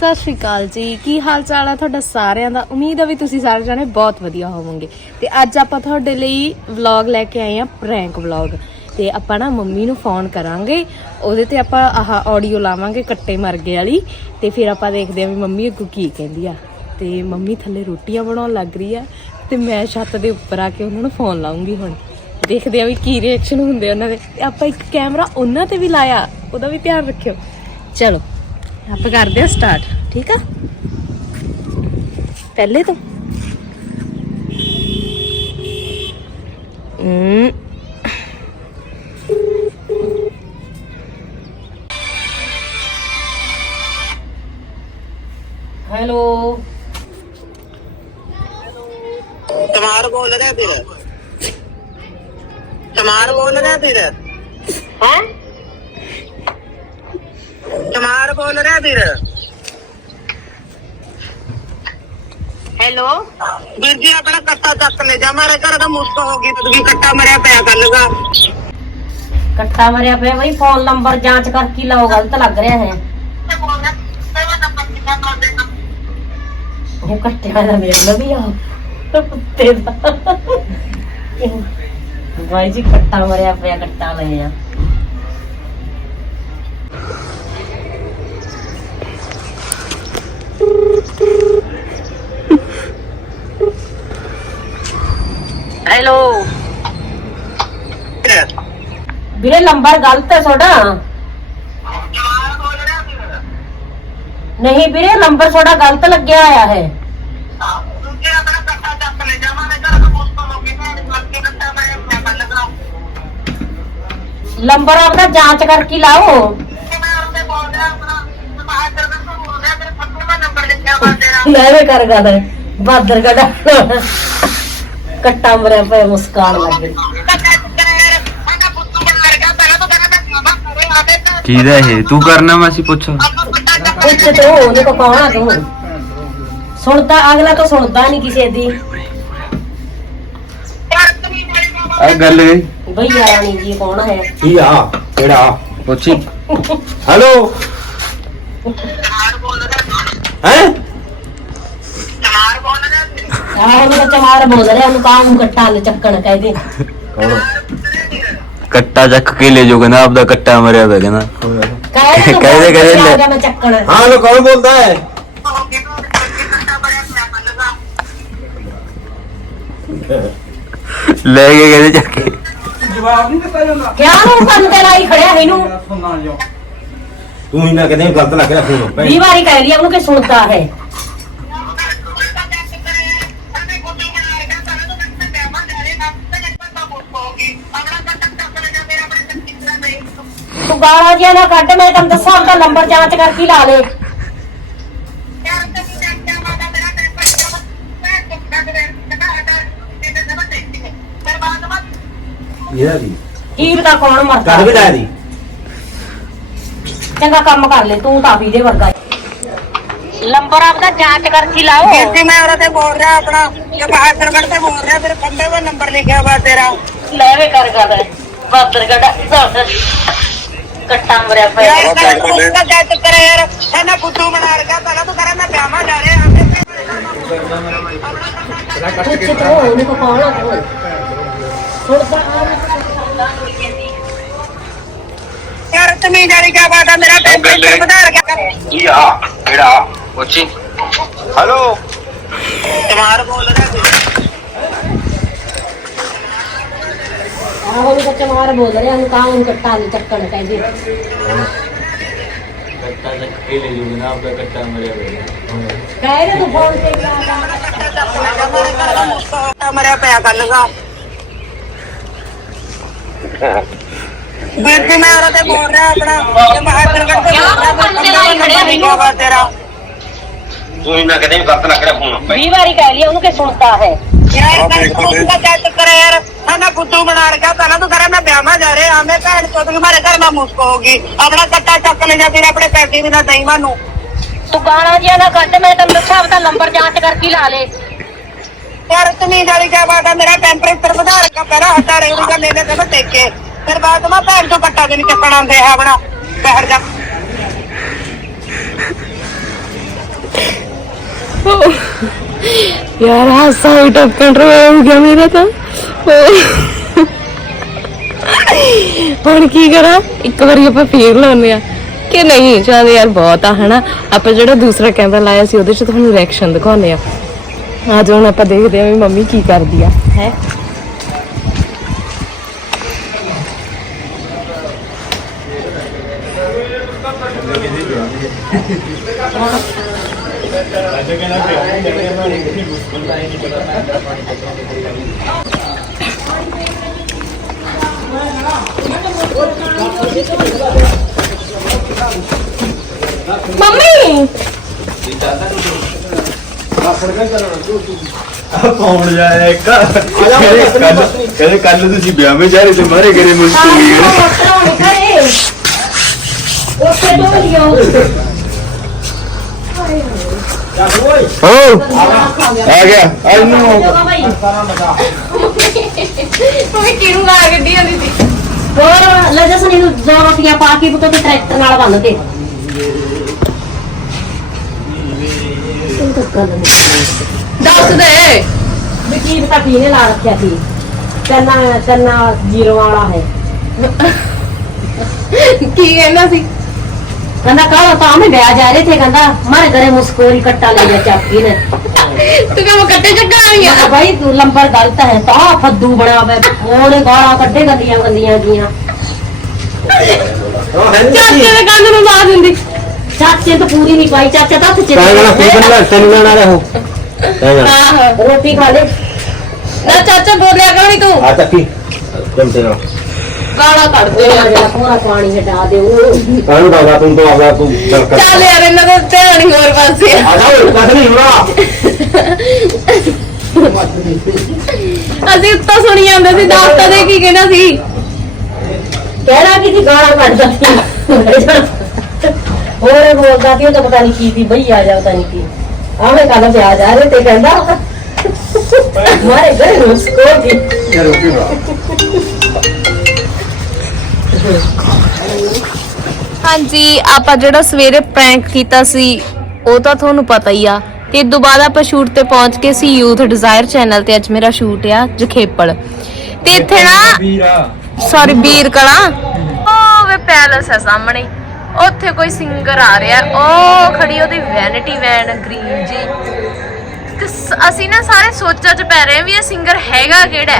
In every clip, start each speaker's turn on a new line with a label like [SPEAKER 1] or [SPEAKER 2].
[SPEAKER 1] ਸਤਿ ਸ਼੍ਰੀ ਅਕਾਲ ਜੀ। ਕੀ ਹਾਲ ਚਾਲ ਆ ਤੁਹਾਡਾ ਸਾਰਿਆਂ ਦਾ? ਉਮੀਦ ਆ ਵੀ ਤੁਸੀਂ ਸਾਰੇ ਜਾਣੇ ਬਹੁਤ ਵਧੀਆ ਹੋਵੋਗੇ। ਤੇ ਅੱਜ ਆਪਾਂ ਤੁਹਾਡੇ ਲਈ ਵਲੌਗ ਲੈ ਕੇ ਆਏ ਆ ਪ੍ਰੈਂਕ ਵਲੌਗ ਤੇ ਆਪਾਂ ਨਾ ਮੰਮੀ ਨੂੰ ਫੋਨ ਕਰਾਂਗੇ। ਉਹਦੇ ਤੇ ਆਪਾਂ ਆਹ ਆਡੀਓ ਲਾਵਾਂਗੇ ਕੱਟੇ ਮਰਗੇ ਵਾਲੀ। ਤੇ ਫਿਰ ਆਪਾਂ ਦੇਖਦੇ ਆ ਵੀ ਮੰਮੀ ਅੱਗੋਂ ਕੀ ਕਹਿੰਦੀ ਆ। ਤੇ ਮੰਮੀ ਥੱਲੇ ਰੋਟੀਆਂ ਬਣਾਉਣ ਲੱਗ ਰਹੀ ਆ। ਤੇ ਮੈਂ ਛੱਤ ਦੇ ਉੱਪਰ ਆ ਕੇ ਉਹਨਾਂ ਨੂੰ ਫੋਨ ਲਾਉਂਗੀ ਹੁਣ। ਦੇਖਦੇ ਆ ਵੀ ਕੀ ਰਿਐਕਸ਼ਨ ਹੁੰਦੇ ਉਹਨਾਂ ਦੇ। ਤੇ ਆਪਾਂ ਇੱਕ ਕੈਮਰਾ ਉਹਨਾਂ ਤੇ ਵੀ ਲਾਇਆ। ਉਹਦਾ ਵੀ ਧਿਆਨ ਰੱਖਿਓ। ਚਲੋ, ਆਪਾਂ ਕਰਦੇ ਆ ਸਟਾਰਟ ਠੀਕ ਆ? ਪਹਿਲੇ ਤੋਂ? ਹਮ ਹੈਲੋ।
[SPEAKER 2] ਟਮਾਰ ਬੋਲ ਰਿਹਾ ਵੀਰ ਟਮਾਰ ਬੋਲ ਰਿਹਾ ਵੀਰ
[SPEAKER 1] ਹੈ?
[SPEAKER 2] ਟਮਾਰ ਬੋਲ ਰਿਹਾ ਵੀਰ
[SPEAKER 1] ਹੈਲੋ
[SPEAKER 2] ਵੀਰ ਜੀ ਆਪਣਾ ਕੱਟਾ ਚੱਕ ਲੈ ਜਾ ਮਾਰੇ ਘਰ ਦਾ ਮੁਸਕ ਹੋ ਗਈ ਤੁਸੀਂ ਕੱਟਾ ਮਰਿਆ ਪਿਆ ਕੱਲਗਾ
[SPEAKER 3] ਕੱਟਾ ਮਰਿਆ ਪਿਆ ਬਈ ਫੋਨ ਨੰਬਰ ਜਾਂਚ ਕਰਕੇ ਲਾਓ ਗਲਤ ਲੱਗ ਰਿਹਾ ਹੈ ਉਹ ਕੱਟਿਆ ਦਾ ਮੇਰੇ ਲੋ ਵੀ ਆ ਕੁੱਤੇ ਦਾ ਬਾਈ ਜੀ ਕੱਟਾ ਮਰਿਆ ਪਿਆ ਕੱਟਾ ਲੈ ਆ ਹੈਲੋ ਵੀਰੇ ਨੰਬਰ ਗਲਤ ਹੈ ਤੁਹਾਡਾ।
[SPEAKER 2] ਟਮਾਰ ਬੋਲ ਰਿਹਾ ਵੀਰ
[SPEAKER 3] ਨਹੀਂ ਵੀਰੇ ਨੰਬਰ ਤੁਹਾਡਾ ਗਲਤ ਲੱਗਿਆ ਹੋਇਆ ਹੈ।
[SPEAKER 2] ਤੁਸੀਂ ਆਪਣਾ ਕੱਟਾ ਚੱਕ ਲੈ ਜਾ ਮਾਰੇ ਘਰ ਦਾ ਮੁਸਕ ਹੋ ਗਈ ਮੈਂ ਲੱਗੇ ਕੱਟਾ ਮਰਿਆ ਪਿਆ ਦਾ ਦਾ
[SPEAKER 3] ਮੁਸਕਾਨ ਲੱਗ ਗਈ।
[SPEAKER 4] ਕਿਹਦਾ ਇਹ? ਤੂੰ ਕਰਨਾ ਮੈਂ ਸੀ ਪੁੱਛ।
[SPEAKER 3] ਪੁੱਛ ਤੂੰ ਉਹਨੇ ਕੋ ਪਾਉਣਾ ਤੂੰ? ਸੁਣਦਾ ਅਗਲਾ ਤਾਂ ਸੁਣਦਾ ਨਹੀਂ ਕਿਸੇ ਦੀ।
[SPEAKER 4] ਆ ਗੱਲ ਗਈ।
[SPEAKER 3] ਬਈ ਰਾਣੀ ਜੀ ਕੌਣ ਹੈ
[SPEAKER 5] ਕੀ ਆ? ਕਿਹੜਾ?
[SPEAKER 4] ਪੁੱਛੀ।
[SPEAKER 5] ਹੈਲੋ ਹੈ?
[SPEAKER 3] ਆਹ ਉਹਨੂੰ ਤਾਂ ਚਮਾਰ ਬੋਲ ਰਿਹਾ ਉਹਨੂੰ ਕਾਹ ਨੂੰ ਕੱਟਾ ਲੈ ਚੱਕਣ ਕਹਦੇ
[SPEAKER 5] ਕੌਣ?
[SPEAKER 4] ਕੱਟਾ ਚੱਕ ਕੇ ਲੈ ਜੋ ਕਹਿੰਦਾ ਆਪਦਾ ਕੱਟਾ ਮਰਿਆ ਪਿਆ ਕਹਿੰਦਾ।
[SPEAKER 3] ਕਹਦੇ
[SPEAKER 4] ਕਹਿ ਦੇ, ਕਹਿ ਦੇ, ਲੈ।
[SPEAKER 3] ਮੈਂ ਚੱਕਣ।
[SPEAKER 5] ਹਾਂ ਹੈਲੋ ਕੌਣ ਬੋਲਦਾ ਹੈ?
[SPEAKER 4] ਲੈ ਕੇ ਕਹਿੰਦੇ ਚੱਕ ਕੇ।
[SPEAKER 3] ਕਿਆ ਨੂੰ ਕੰਨ ਤੇ ਲਾਈ ਖੜਿਆ ਇਹਨੂੰ?
[SPEAKER 5] ਤੂੰ ਹੀ ਨਾ ਕਹਿੰਦੇ ਗਲਤ ਲੱਗ ਰਿਹਾ ਫੋਨ।
[SPEAKER 3] 20 ਵਾਰੀ ਕਹਿ ਲਿਆ ਉਹਨੂੰ ਕਿ ਤੂੰ ਗਾਲਾਂ ਜਿਹਾ ਨਾ ਕੱਢ ਮੈਂ ਤੈਨੂੰ ਦੱਸਾਂ ਉਹਦਾ ਨੰਬਰ ਜਾਂਚ ਕਰਕੇ ਲਾ ਲੈ।
[SPEAKER 5] ਇਹਦਾ ਦੀ
[SPEAKER 3] ਹੀਰ ਦਾ ਕੌਣ ਮਰਦਾ?
[SPEAKER 5] ਕਰ ਵੀ ਲਾਇਆ ਦੀ
[SPEAKER 3] ਚੰਗਾ ਕੰਮ ਕਰ ਲੈ ਤੂੰ ਤਾਂ ਵੀ ਦੇ ਵਰਗਾ ਨੰਬਰ ਆਪਦਾ ਜਾਂਚ ਕਰਕੇ ਲਾਓ।
[SPEAKER 2] ਵੀਰ ਜੀ ਮੈਂ ਉਹਦੇ ਬੋਲ ਰਿਹਾ ਆਪਣਾ ਕਿ ਬਹਾਦਰਗੜ੍ਹ ਤੇ ਬੋਲ ਰਿਹਾ ਤੇਰੇ ਖੰਡੇ ਦਾ ਨੰਬਰ ਲਿਖਿਆ ਵਾ ਤੇਰਾ।
[SPEAKER 3] ਲੈਵੇ ਕਰ ਕਰ ਬਾਦਰ ਗੜਾ ਕੱਟਾ ਮਰਿਆ ਪਿਆ
[SPEAKER 2] ਯਾਰ ਤਾਂ ਕਿਆ ਚੱਕਰ ਹੈ ਯਾਰ। ਇਹਨਾਂ ਫੁੱਟੂ ਬਣਾ ਰਖਿਆ ਪਹਿਲਾਂ ਤੂੰ ਕਰਾਂ ਮੈਂ ਵਿਆਹਾਂ ਜਾ ਰਿਹਾ।
[SPEAKER 3] ਕੋ
[SPEAKER 2] ਯਾਰ ਤਮੀ ਜਾਰੀ ਕਿਆ ਬਾਤ ਹੈ ਮੇਰਾ ਟੈਂਪਰੇਚਰ ਵਧਾ
[SPEAKER 4] ਕੀ ਆ? ਕਿਹੜਾ? ਪੁੱਛੀ ਹੈਲੋ
[SPEAKER 2] ਟਮਾਰ ਬੋਲ ਰਿਹਾ
[SPEAKER 3] ਆਹ ਉਹਨੂੰ ਤਾਂ ਚਮਾਰ ਬੋਲ ਰਿਹਾ ਉਹਨੂੰ ਕਾਹ ਨੂੰ ਕੱਟਾ ਲੈ ਚੱਕਣ ਕਹਿੰਦੇ।
[SPEAKER 4] ਕੱਟਾ ਚੱਕ ਕੇ ਲੈ ਜੋ ਕਹਿੰਦਾ ਆਪਦਾ ਕੱਟਾ ਮਰਿਆ ਪਿਆ।
[SPEAKER 3] ਕਹਿ ਰਿਹਾ ਤੂੰ ਫੋਨ ਤੇ
[SPEAKER 2] ਮਰਿਆ ਪਿਆ ਕੱਲਗਾ ਵੀਰ ਜੀ ਮੈਂ ਉਹਦੇ ਬੋਲ ਰਿਹਾ ਆਪਣਾ ਕਿ ਬਹਾਦਰਗੜ੍ਹ ਤੇ ਬੋਲ ਰਿਹਾ ਤੇਰੇ ਖੰਡੇ ਦਾ ਨੰਬਰ ਲਿਖਿਆ ਵਾ
[SPEAKER 4] ਤੂੰ ਨਾ ਗਲਤ ਲੱਗ ਰਿਹਾ ਫੋਨ
[SPEAKER 3] 20 ਵਾਰੀ ਕਹਿ ਲਿਆ ਉਹਨੂੰ ਕਿ ਸੁਣਦਾ ਹੈ।
[SPEAKER 2] ਯਾਰ ਤਾਂ ਚੱਕਰ ਹੈ ਯਾਰ। ਇਹਨਾਂ ਫੁੱਟੂ ਬਣਾ ਰਖਿਆ ਪਹਿਲਾਂ ਤੂੰ ਕਰਾਂ ਮੈਂ ਵਿਆਹਾਂ ਜਾ ਰਿਹਾ ਆਵੇਂ ਭੈਣ ਚੋਦ ਮਾਰੇ ਘਰ ਮੈਂ ਮੁਸਕ ਹੋਗੀ ਆਪਣਾ ਕੱਟਾ ਚੱਕ ਲੈ ਜਾ ਫਿਰ ਆਪਣੇ ਪੈਸੇ ਵੀ ਨਾ ਦਈ ਮੈਨੂੰ
[SPEAKER 3] ਤੂੰ ਗਾਲਾਂ ਜਿਹਾ ਨਾ ਕੱਢ ਮੈਂ ਤੈਨੂੰ ਦੱਸਾਂ ਆਪਦਾ ਨੰਬਰ ਜਾਂਚ ਕਰਕੇ ਲਾ ਲੈ।
[SPEAKER 2] ਯਾਰ ਤਮੀ ਜਾਰੀ ਕਿਆ ਬਾਤ ਹੈ ਮੇਰਾ ਟੈਂਪਰੇਚਰ ਵਧਾ ਰੱਖਾ ਪਹਿਲਾਂ ਹਟਾ ਰਹੇਗਾ ਮੇਲੇ ਤੇ ਮੈਂ ਟੇਕੇ। ਫਿਰ ਬਾਅਦ ਮੈਂ ਭੈਣ ਤੋਂ ਕੱਟਾ ਦੇ ਨਹੀਂ ਚੱਕਣ ਆਉਂਦੇ ਹੈ ਆਪਣਾ ਬੈਠ ਜਾ।
[SPEAKER 1] ਯਾਰ ਹਾਸਾ ਆਊਟ ਆਫ ਕੰਟਰੋਲ ਹੋ ਗਿਆ ਮੇਰਾ ਤਾਂ। ਹੁਣ ਕੀ ਕਰਾਂ? ਇੱਕ ਵਾਰੀ ਆਪਾਂ ਫੇਰ ਲਾਉਂਦੇ ਆ ਕਿ ਨਹੀਂ, ਚੱਲ ਯਾਰ ਬਹੁਤ ਆ, ਹਨਾ? ਆਪਾਂ ਜਿਹੜਾ ਦੂਸਰਾ ਕੈਮਰਾ ਲਾਇਆ ਸੀ, ਉਹਦੇ 'ਚ ਤੁਹਾਨੂੰ ਰਿਐਕਸ਼ਨ ਦਿਖਾਉਂਦੇ ਆ ਅੱਜ ਹੁਣ ਆਪਾਂ ਦੇਖਦੇ ਆ ਵੀ ਮੰਮੀ ਕੀ ਕਰਦੀ ਆ। ਹੈ? ਮੰਮੀ!
[SPEAKER 4] ਕੌਣ ਜਾਇਆ ਇੱਕ? ਕਹਿੰਦੇ ਕੱਲ ਤੁਸੀਂ ਵਿਆਹ ਵਿੱਚ ਜਾ ਰਹੇ ਤੇ ਮਾਰੇ ਕਰੇ ਮੁਸਕੀ
[SPEAKER 3] ਉੱਥੇ ਤੋਂ ਲਿਓ।
[SPEAKER 4] ਆ ਗਿਆ ਆ ਨੂੰ
[SPEAKER 3] ਭਾਈ
[SPEAKER 1] ਮੰਮੀ ਕਿਹਨੂੰ ਲਾ ਗੱਡੀ ਆਂਦੀ ਸੀ?
[SPEAKER 3] ਹੋਰ ਲੈ ਜਸਨ ਇਹਨੂੰ ਦੋ ਰੋਟੀਆਂ ਪਾ ਕੇ ਪੁੱਤ ਤੇ ਟਰੈਕਟਰ ਨਾਲ ਬੰਨ ਦੇ ਇਹ ਤਾਂ ਗੱਲ ਨਹੀਂ
[SPEAKER 1] ਦੱਸ ਦੇ।
[SPEAKER 3] ਵਕੀਲ ਤਾਂ ਪੀਨੇ ਲਾ ਰੱਖਿਆ ਸੀ। ਚੰਨਾ ਚੰਨਾ ਜੀਰੋ ਵਾਲਾ ਹੈ।
[SPEAKER 1] ਕੀ ਕਹਿੰਦਾ ਸੀ?
[SPEAKER 3] ਕਹਿੰਦਾ ਕਾਹ ਤਾਂ ਮੈਂ ਵਿਆਹ ਜਾ ਰਹੇ ਥੇ ਕਹਿੰਦਾ ਮਾਰੇ ਘਰੇ ਮੁਸਕੋਰੀ ਕੱਟਾ ਲੈ ਗਿਆ ਚਾਪੀ ਨੇ।
[SPEAKER 1] ਤੂੰ ਕਿਉਂ ਕੱਟੇ ਆਈ
[SPEAKER 3] ਮੈਂ ਕਿਹਾ ਭਾਈ ਤੂੰ ਲੰਬਰ ਗਲਤ ਹੈ ਤਾਂ ਫੱਦੂ ਬਣਾ ਵੇ ਉਹਨੇ ਗਾਲਾਂ ਕੱਢੇ ਗੰਦੀਆਂ ਗੰਦੀਆਂ ਗੀਆਂ
[SPEAKER 1] ਚਾਚੇ ਦੇ ਕੰਨ ਨੂੰ ਲਾ ਦਿੰਦੀ।
[SPEAKER 3] ਚਾਚੇ ਤਾਂ ਪੂਰੀ ਨਹੀਂ ਪਾਈ ਚਾਚਾ ਤਾਂ ਹੱਥ ਚ
[SPEAKER 5] ਤੈਨੂੰ ਲੈਣਾ ਰਹੋ
[SPEAKER 1] ਆਹੋ
[SPEAKER 3] ਰੋਟੀ ਖਾ ਲੈ।
[SPEAKER 1] ਨਾ ਚਾਚਾ ਬੋਲਿਆ ਕਿਉਂ ਨਹੀਂ ਤੂੰ।
[SPEAKER 5] ਆ ਚੱਕੀ ਤੁਮ ਤੇ ਨਾ
[SPEAKER 1] ਗਾਲਾਂ ਕੱਢਦੇ
[SPEAKER 3] ਉਹ
[SPEAKER 1] ਆ।
[SPEAKER 3] ਜਿਹੜਾ ਪੂਰਾ ਪਾਣੀ ਹਟਾ ਦੇ ਉਹ
[SPEAKER 5] ਕਾਹਨੂੰ ਦਾਦਾ ਤੂੰ ਤਾਂ ਆਵਾ ਤੂੰ ਚੱਲ ਕਰ
[SPEAKER 1] ਚੱਲ ਯਾਰ ਇਹਨਾਂ ਦਾ ਧਿਆਨ ਹੀ ਹੋਰ ਪਾਸੇ ਆ।
[SPEAKER 5] ਆ ਜਾਓ ਕੱਖ ਨਹੀਂ ਹੋਣਾ।
[SPEAKER 1] ਅਸੀਂ ਉੱਤੋਂ ਸੁਣੀ ਜਾਂਦੇ ਸੀ ਦਾਸਤਾ ਦੇ ਕੀ ਕਹਿੰਦਾ ਸੀ?
[SPEAKER 3] ਕਹਿਣਾ ਕਿ ਸੀ? ਗਾਲਾਂ ਕੱਢਦਾ ਸੀ। ਹੋਰ ਬੋਲਦਾ ਸੀ ਉਹ ਤਾਂ ਪਤਾ ਨਹੀਂ ਕੀ ਸੀ ਬਈ ਆ ਜਾ ਪਤਾ ਨਹੀਂ ਕੀ। ਆਵੇਂ ਕੱਲ ਪਿਆ ਜਾ ਰਹੇ ਤੇ ਕਹਿੰਦਾ ਮਾਰੇ ਘਰੇ ਮੁਸਕੋ ਦੀ।
[SPEAKER 1] ਹਾਂਜੀ ਆਪਾਂ ਜਿਹੜਾ ਸਵੇਰੇ ਪ੍ਰੈਂਕ ਕੀਤਾ ਸੀ ਉਹ ਤਾਂ ਤੁਹਾਨੂੰ ਪਤਾ ਹੀ ਆ। ਤੇ ਇਸ ਤੋਂ ਬਾਅਦ ਆਪਾਂ ਸ਼ੂਟ ਤੇ ਪਹੁੰਚ ਕੇ ਸੀ ਯੂਥ ਡਿਜ਼ਾਇਰ ਚੈਨਲ ਤੇ ਅੱਜ ਮੇਰਾ ਸ਼ੂਟ ਆ ਜਖੇਪਲ। ਤੇ ਇੱਥੇ ਨਾ ਸੌਰੀ ਵੀਰ। ਕਲਾ ਉਹ ਵੇ ਪੈਲਸ ਹੈ ਸਾਹਮਣੇ। ਉੱਥੇ ਕੋਈ ਸਿੰਗਰ ਆ ਰਿਹਾ ਉਹ ਖੜੀ ਉਹਦੀ ਵੈਨਿਟੀ ਵੈਨ ਗ੍ਰੀਨ ਜੀ। ਤੇ ਅਸੀਂ ਨਾ ਸਾਰੇ ਸੋਚਾਂ 'ਚ ਪੈ ਰਹੇ ਹਾਂ ਵੀ ਇਹ ਸਿੰਗਰ ਹੈਗਾ ਕਿਹੜਾ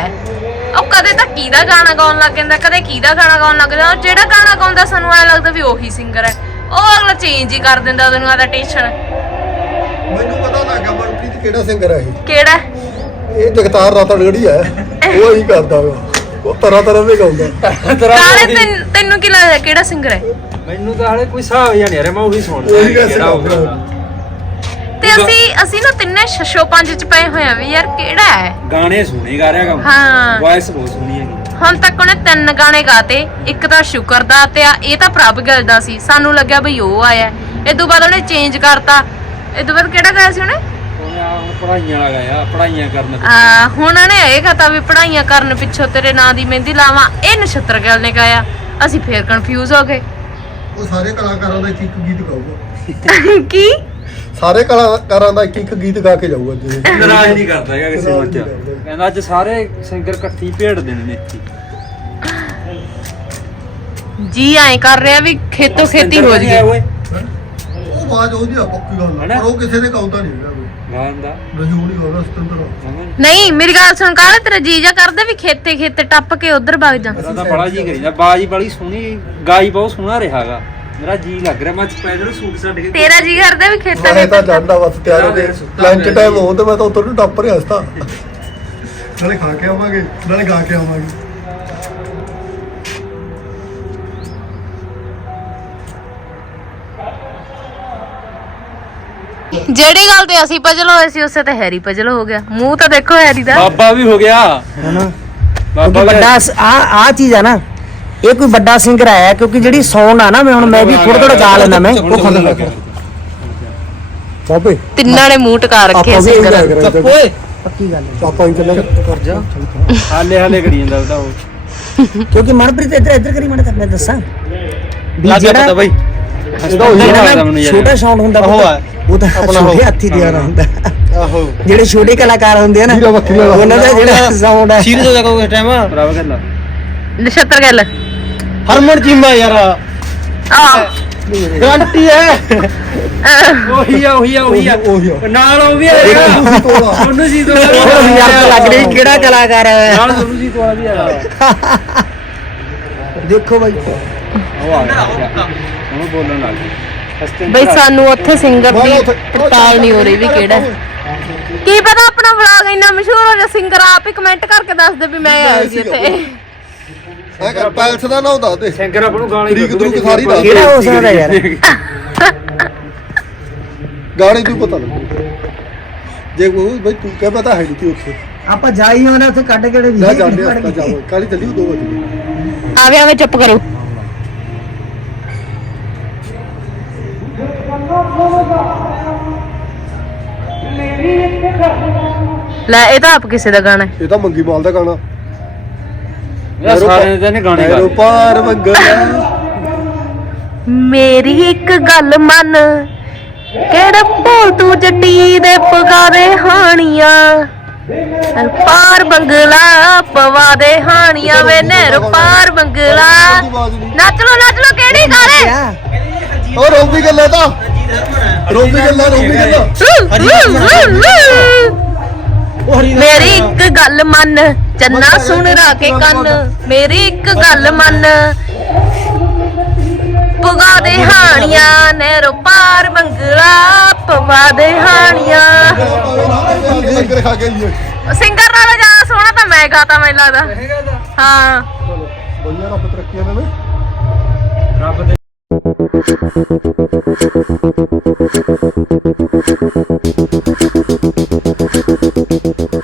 [SPEAKER 1] ਉਹ ਕਦੇ ਤਾਂ ਕਿਹਦਾ ਗਾਣਾ ਗਾਉਣ ਲੱਗ ਜਾਂਦਾ ਕਦੇ ਕਿਹਦਾ ਗਾਣਾ ਗਾਉਣ ਲੱਗ ਜਾਂਦਾ ਜਿਹੜਾ ਗਾਣਾ ਗਾਉਂਦਾ ਸਾਨੂੰ ਐ ਲੱਗਦਾ ਵੀ ਉਹੀ ਸਿੰਗਰ ਹੈ। ਉਹ ਅਗਲਾ ਚੇਂਜ ਹੀ ਕਰ ਦਿੰਦਾ ਉਹਨੂੰ ਆਦਾ ਟੈਨਸ਼ਨ
[SPEAKER 6] ਮੈਨੂੰ ਪਤਾ ਲੱਗਾ ਮਨਪ੍ਰੀਤ ਕਿਹੜਾ ਸਿੰਗਰ ਹੈ ਇਹ।
[SPEAKER 1] ਕਿਹੜਾ
[SPEAKER 6] ਇਹ ਜਗਤਾਰ ਰਾਤੜਗੜੀ ਹੈ ਉਹ ਹੀ ਕਰਦਾ ਵਾ। ਉਹ ਤਰ੍ਹਾਂ ਤਰ੍ਹਾਂ ਦੇ ਗਾਉਂਦਾ।
[SPEAKER 1] ਤੈਨੂੰ ਕੀ ਲੱਗਦਾ ਕਿਹੜਾ ਸਿੰਗਰ ਹੈ?
[SPEAKER 7] ਮੈਨੂੰ ਤਾਂ ਹਾਲੇ ਕੋਈ ਹਿਸਾਬ ਜਿਹਾ ਨਹੀਂ ਰਿਹਾ ਮੈਂ ਉਹੀ ਸੁਣਦਾ
[SPEAKER 6] ਉਹੀ
[SPEAKER 7] ਕਿਹੜਾ
[SPEAKER 6] ਕਿਹੜਾ
[SPEAKER 7] ਹੋਊਗਾ।
[SPEAKER 1] ਤੇ ਅਸੀਂ ਅਸੀਂ ਨਾ ਤਿੰਨੇ ਛੱਛੋ ਪੰਜ ਚ ਪਏ ਹੋਏ ਆ ਵੀ ਯਾਰ ਕਿਹੜਾ ਹੈ?
[SPEAKER 7] ਗਾਣੇ ਸੁਣੇ ਗਾ ਰਿਹਾ ਕੰਮ
[SPEAKER 1] ਹਾਂ।
[SPEAKER 7] ਵਾਇਸ ਬਹੁਤ ਸੋਹਣੀ ਹੈਗੀ।
[SPEAKER 1] ਹੁਣ ਤੱਕ ਉਹਨੇ ਤਿੰਨ ਗਾਣੇ ਗਾਤੇ ਇੱਕ ਤਾਂ ਸ਼ੁਕਰ ਦਾ ਤੇ ਆ ਇਹ ਤਾਂ ਪ੍ਰਭ ਗਿੱਲ ਦਾ ਸੀ। ਸਾਨੂੰ ਲੱਗਿਆ ਬਈ ਉਹ ਆਇਆ। ਇਹ ਤੋਂ ਬਾਅਦ ਉਹਨੇ ਚੇਂਜ ਕਰਤਾ। ਇਹ ਤੋਂ ਬਾਅਦ ਕਿਹੜਾ ਗਾਇਆ ਸੀ ਉਹਨੇ?
[SPEAKER 7] ਉਹਨੇ ਆ ਹੁਣ ਪੜਾਈਆਂ ਲਗਾਇਆ ਪੜਾਈਆਂ ਕਰਨ
[SPEAKER 1] ਆ ਹੁਣ ਉਹਨੇ ਇਹ ਕਹਤਾ ਵੀ ਪੜਾਈਆਂ ਕਰਨ ਪਿੱਛੋਂ ਤੇਰੇ ਨਾਂ ਦੀ ਮਹਿੰਦੀ ਲਾਵਾਂ। ਇਹ ਨਛੱਤਰ ਗਿੱਲ ਨੇ ਗਾਇਆ। ਅਸੀਂ ਫੇਰ ਕਨਫਿਊਜ਼ ਹੋ ਗਏ।
[SPEAKER 6] ਉਹ ਸਾਰੇ ਕਲਾਕਾਰਾਂ ਦਾ ਇੱਕ ਇੱਕ ਗੀਤ ਗਾਊਗਾ।
[SPEAKER 1] ਕੀ?
[SPEAKER 6] ਸਾਰੇ ਕਲਾਕਾਰਾਂ ਦਾ ਇੱਕ ਇੱਕ ਗੀਤ ਗਾ ਕੇ ਜਾਊਗਾ ਜੀ
[SPEAKER 7] ਨਾਰਾਜ਼ ਨਹੀਂ ਕਰਦਾ ਹੈਗਾ ਕਿਸੇ
[SPEAKER 6] ਕਰਦਾ।
[SPEAKER 7] ਕਹਿੰਦਾ ਅੱਜ ਸਾਰੇ ਸਿੰਗਰ ਇਕੱਠੀ ਭੇੜ ਦੇਣੇ ਨੇ ਇੱਥੇ।
[SPEAKER 1] ਜੀ ਐਂ ਕਰ ਰਿਹਾ ਵੀ ਖੇਤੋਂ ਖੇਤੀ ਹੋ ਜੀਏ
[SPEAKER 6] ਉਹ ਆਵਾਜ਼ ਉਹਦੀ ਆ ਪੱਕੀ ਗੱਲ ਆ? ਪਰ ਉਹ ਕਿਸੇ ਦੇ ਗਾਉਂਦਾ ਨਹੀਂ ਹੈਗਾ। ਨਹੀਂ ਉਹ ਨਹੀਂ ਗਾਉਂਦਾ ਸਤਿੰਦਰ।
[SPEAKER 1] ਨਹੀਂ ਮੇਰੀ ਗੱਲ ਸੁਣ ਕਾਲੇ ਤੇਰਾ ਜੀਜਾ ਕਰਦੇ ਵੀ ਖੇਤੇ ਖੇਤੇ ਟੱਪ ਕੇ ਉਧਰ ਵਗ ਜਾ?
[SPEAKER 7] ਮੇਰਾ ਤਾਂ ਬੜਾ ਜੀ ਕਰੀਦਾ ਬਾਜੀ ਬੜੀ ਸੋਹਣੀ ਗਾਈ ਬਹੁਤ ਸੋਹਣਾ ਰਿਹਾਗਾ। ਮੇਰਾ ਜੀ ਲੱਗ ਰਿਹਾ ਮੈਂ ਸਪੈਸ਼ਲ ਸੂਟ ਛੱਡ ਕੇ
[SPEAKER 1] ਤੇਰਾ ਜੀ ਕਰਦਾ ਵੀ ਖੇਤਾਂ
[SPEAKER 6] ਮੈਂ ਤਾਂ ਜਾਂਦਾ ਬਸ ਤਿਆਰ ਹੋ
[SPEAKER 7] ਸੁੱਤਾ
[SPEAKER 6] ਲੰਚ ਟਾਈਮ ਹੋਣ ਤੇ ਮੈਂ ਤਾਂ ਉੱਧਰ ਨੂੰ ਟੱਪ ਰਿਹਾ ਹਸਤਾ ਨਾਲੇ ਖਾ ਕੇ ਆਵਾਂਗੇ ਨਾਲੇ ਗਾ ਕੇ ਆਵਾਂਗੇ।
[SPEAKER 1] ਜਿਹੜੀ ਗੱਲ ਤੇ ਅਸੀਂ ਪਜਲ ਹੋਏ ਸੀ ਉਸੇ ਤੇ ਹੈਰੀ ਪਜਲ ਹੋ ਗਿਆ। ਮੂੰਹ ਤਾਂ ਦੇਖੋ ਹੈਰੀ ਦਾ।
[SPEAKER 7] ਬਾਬਾ ਵੀ ਹੋ ਗਿਆ।
[SPEAKER 8] ਹਨਾ।
[SPEAKER 7] ਬਾਬਾ
[SPEAKER 8] ਵੱਡਾ ਆ ਆ ਚੀਜ਼ ਹੈ ਨਾ ਇਹ ਕੋਈ ਵੱਡਾ ਸਿੰਗਰ ਆਇਆ ਕਿਉਂਕਿ ਜਿਹੜੀ ਸਾਊਂਡ ਆ ਨਾ ਮੈਂ ਹੁਣ ਮੈਂ ਵੀ ਥੋੜਾ ਥੋੜਾ ਗਾ ਲੈਣਾ ਮੈਂ। ਉਹ ਖਤਮ ਕਰ
[SPEAKER 6] ਬਾਬੇ।
[SPEAKER 1] ਤਿੰਨਾਂ ਨੇ ਮੂੰਹ ਟਕਾ ਰੱਖੇ
[SPEAKER 6] ਆਪਾਂ ਵੀ
[SPEAKER 1] ਸਿੰਗਰ
[SPEAKER 6] ਇੰਜੋਏ ਕਰਾਂਗੇ
[SPEAKER 7] ਓਏ।
[SPEAKER 8] ਪੱਕੀ ਗੱਲ ਹੈ।
[SPEAKER 6] ਆਪਾਂ ਇੰਜ ਕਰ ਜਾ।
[SPEAKER 7] ਹਾਲੇ ਹਾਲੇ ਕਰੀ ਜਾਂਦਾ ਉਹਦਾ ਉਹ।
[SPEAKER 8] ਕਿਉਂਕਿ ਮਨਪ੍ਰੀਤ ਇੱਧਰ ਇੱਧਰ ਕਰੀ ਮਨ ਮੈਂ ਦੱਸਾਂ? ਵੀ
[SPEAKER 7] ਲੱਗ ਗਿਆ
[SPEAKER 8] ਜਿਹੜਾ
[SPEAKER 7] ਪਤਾ ਬਈ।
[SPEAKER 8] ਜਿਹੜਾ ਨਾ ਛੋਟਾ ਸਾਊਂਡ ਹੁੰਦਾ
[SPEAKER 7] ਉਹ ਆ।
[SPEAKER 8] ਉਹ ਤਾਂ
[SPEAKER 6] ਆਪਣਾ
[SPEAKER 8] ਛੋਟੇ ਹੱਥੀ ਦਿਆ ਹੁੰਦਾ।
[SPEAKER 6] ਆਹੋ।
[SPEAKER 8] ਜਿਹੜੇ ਛੋਟੇ ਕਲਾਕਾਰ ਹੁੰਦੇ ਆ ਨਾ
[SPEAKER 6] ਵਾਲਾ।
[SPEAKER 8] ਉਹਨਾਂ ਦਾ ਜਿਹੜਾ ਸਾਊਂਡ ਹੈ
[SPEAKER 5] ਸੀਰੀਅਸ ਹੋ ਜਾ ਕੋਈ ਟਾਈਮ
[SPEAKER 7] ਬਰਾਬਰ ਗੱਲ ਆ।
[SPEAKER 1] ਨਛੱਤਰ ਗੱਲ।
[SPEAKER 6] ਹਰਮਨ ਚੀਮਾ ਯਾਰ।
[SPEAKER 1] ਆ।
[SPEAKER 6] ਗਾਰੰਟੀ ਹੈ।
[SPEAKER 7] ਉਹੀ ਆ ਉਹੀ ਆ ਉਹੀ ਆ।
[SPEAKER 6] ਉਹੀ।
[SPEAKER 7] ਨਾਲ ਉਹ ਵੀ ਆਏਗਾ
[SPEAKER 6] ਤੋਲਾ
[SPEAKER 7] ਉਹਨੂੰ ਸੀ ਤੋਂ
[SPEAKER 8] ਉਹ ਯਾਰ ਲੱਗ ਰਹੀ ਕਿਹੜਾ ਕਲਾਕਾਰ ਹੈ?
[SPEAKER 7] ਨਾਲ ਉਹਨੂੰ ਸੀ ਤੋਂ ਵੀ ਆਏਗਾ
[SPEAKER 8] ਦੇਖੋ ਬਾਈ।
[SPEAKER 7] ਉਹ ਆ ਗਿਆ ਉਹਨੂੰ ਬੋਲਣ ਲੱਗ ਗਿਆ
[SPEAKER 1] ਬਈ ਸਾਨੂੰ ਉੱਥੇ ਸਿੰਗਰ ਦੀ ਪੜਤਾਲ ਨਹੀਂ ਹੋ ਰਹੀ ਵੀ ਕਿਹੜਾ। ਕੀ ਪਤਾ ਆਪਣਾ ਵਲੌਗ ਇੰਨਾ ਮਸ਼ਹੂਰ ਹੋ ਜਾ ਸਿੰਗਰ ਆਪ ਹੀ ਕਮੈਂਟ ਕਰਕੇ ਦੱਸ ਦੇ ਵੀ ਮੈਂ ਆਇਆ ਸੀ ਇੱਥੇ
[SPEAKER 6] ਐ ਕਰ ਪੈਲਸ ਦਾ ਨਾਮ ਦੱਸ ਦੇ।
[SPEAKER 7] ਸਿੰਗਰ ਆਪ ਨੂੰ ਗਾਲੀ
[SPEAKER 6] ਤਰੀਕ ਤਰੀਕ ਸਾਰੀ ਦੱਸ
[SPEAKER 8] ਕਿਹੜਾ ਹੋ ਸਕਦਾ ਯਾਰ।
[SPEAKER 6] ਗਾਣੇ ਤੂੰ ਪਤਾ ਲੱਗੂ। ਜੇ ਉਹ ਬਈ ਤੂੰ ਕਹਿ ਪਤਾ ਹੈ ਨਹੀਂ ਕਿ ਉੱਥੇ।
[SPEAKER 8] ਆਪਾਂ ਜਾਈ ਹੋਣਾ ਉੱਥੇ ਕੱਢ ਕਿਹੜੇ
[SPEAKER 6] ਲੈ ਜਾਂਦੇ ਹਸਤਾ ਜਾਵੋ ਕਾਲੀ ਚੱਲੀ 2 ਵਜੇ।
[SPEAKER 1] ਆਵੇ ਆਵੇ ਚੁੱਪ ਕਰੋ ਲੈ ਇਹ ਤਾਂ ਆਪ ਕਿਸੇ ਦਾ ਗਾਣਾ ਹੈ।
[SPEAKER 6] ਇਹ ਤਾਂ ਮੰਗੀ ਮਾਲ ਦਾ ਗਾਣਾ।
[SPEAKER 7] ਯਾਰ ਸਾਰੇ ਦੇ ਨੇ ਗਾਣੇ ਗਾ
[SPEAKER 6] ਪਾਰ ਮੰਗਲਾ
[SPEAKER 1] ਮੇਰੀ ਇੱਕ ਗੱਲ ਮੰਨ ਕਿਹੜਾ ਭੋਲ ਤੂੰ ਜੱਟੀ ਦੇ ਪਗਾ ਦੇ ਹਾਣੀਆਂ? ਪਾਰ ਬੰਗਲਾ ਪਵਾ ਦੇ ਹਾਣੀਆਂ ਵੇ ਨਹਿਰ ਪਾਰ ਬੰਗਲਾ। ਨੱਚ ਲੋ ਨੱਚ ਲੋ ਕਿਹੜੀ ਗਾਣੇ
[SPEAKER 6] ਉਹ ਰੋਂਦੀ ਗੱਲਾਂ ਤਾਂ। ਰੋਂਦੀ ਗੱਲਾਂ ਰੋਂਦੀ ਗੱਲਾਂ।
[SPEAKER 1] ਮੇਰੀ ਇੱਕ ਗੱਲ ਮੰਨ ਚੰਨਾ ਸੁਣ ਰਾ ਕੇ ਕੰਨ। ਮੇਰੀ ਇੱਕ ਗੱਲ ਮੰਨ। ਪੁਗਾ ਦੇ ਹਾਣੀਆਂ ਨਹਿਰੋ ਪਾਰ ਬੰਗਲਾ ਪਵਾ ਦੇ ਹਾਣੀਆਂ।
[SPEAKER 6] ਲੰਗਰ ਖਾ ਕੇ ਆਈਏ
[SPEAKER 1] ਸਿੰਗਰ ਨਾਲੋਂ ਜ਼ਿਆਦਾ ਸੋਹਣਾ ਤਾਂ ਮੈਂ ਗਾਤਾ ਮੈਨੂੰ ਲੱਗਦਾ। ਹਾਂ।
[SPEAKER 7] Thank you.